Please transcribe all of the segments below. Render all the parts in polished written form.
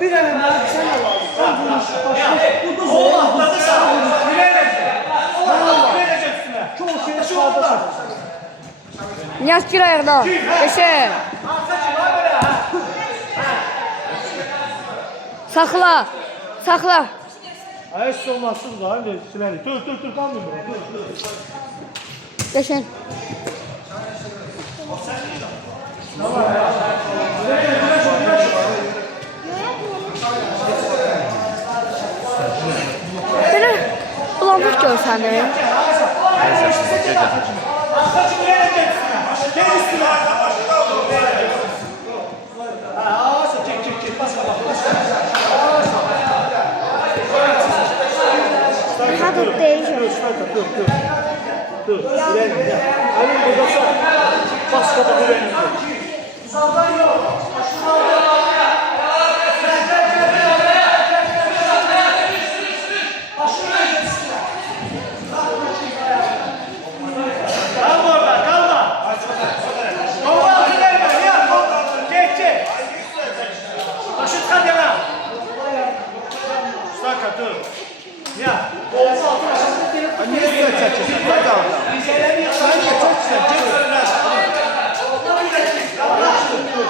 Bir dənə mən sən də lazım. Sən vuruş, başqa. O atladı sana. Biləcək üstünə. Çox şey sağda çəkir. Niyaz gir ayaqda. Beşe. Sakla. Sakla. Ay hiç olmazsın da öyle silelim. Dur kalmıyor. Beşen. Böyle bulanmış görsen de. Hadi değişir. Dur. İlerle. Elin bozulsa başka da güvenin. Uzaktan yok. Kalma orada, kalma. Kova altı verme, ya. Geç. Başı çıkan yana. Saka, dur. Ya. Niye süre çekirsən? Hadi oradan. Sen de çok güzel.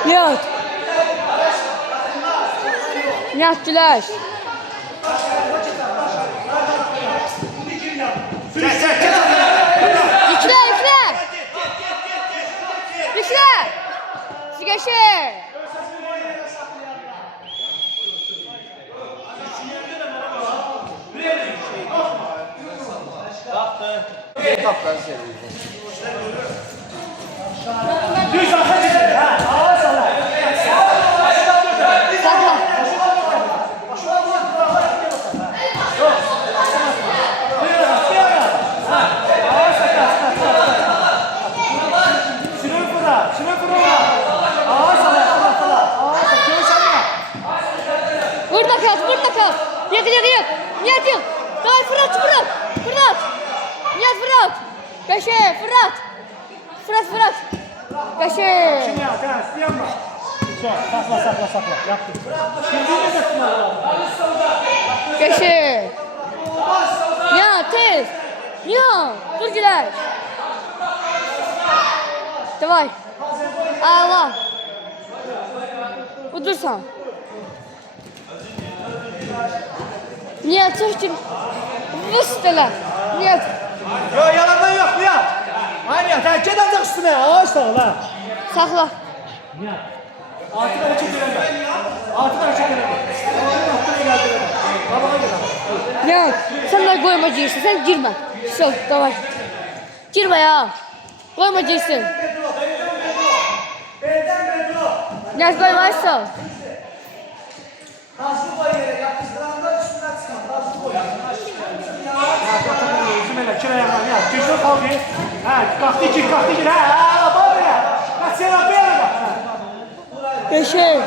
Niyaz. Niyaz güleş. Yükle. Sigeşe. Düz arka çekin. Ha, ağa sana. Sakla. Sınıf fırla. Ağa sana. Ağa sana. Görüşen mi? Burada kal. Yık. Niyaz yık. Davay Fırat. Niyaz Fırat. Beşe Fırat. Fırat. Beşe. Şimdi ya, sen yanma. Sakla. Yaptım. Şimdi de tutma lazım. Beşe. Niyaz tez. Niyaz. Dur güleş. Davay. Ağla. Udursan. Niyaz çok gün. Vıstela. Niyaz. Yok yalandan yok Nihat. Hayır Nihat, sen gidecek üstüne. Ağaç da ol ha. Sakla. Nihat. Artık çekelim. Niyaz. Sen de koyma girsin. Sen girme. Sol. Davay. Girme ya. Koyma girsin. Niyaz koyma sol. Beşe.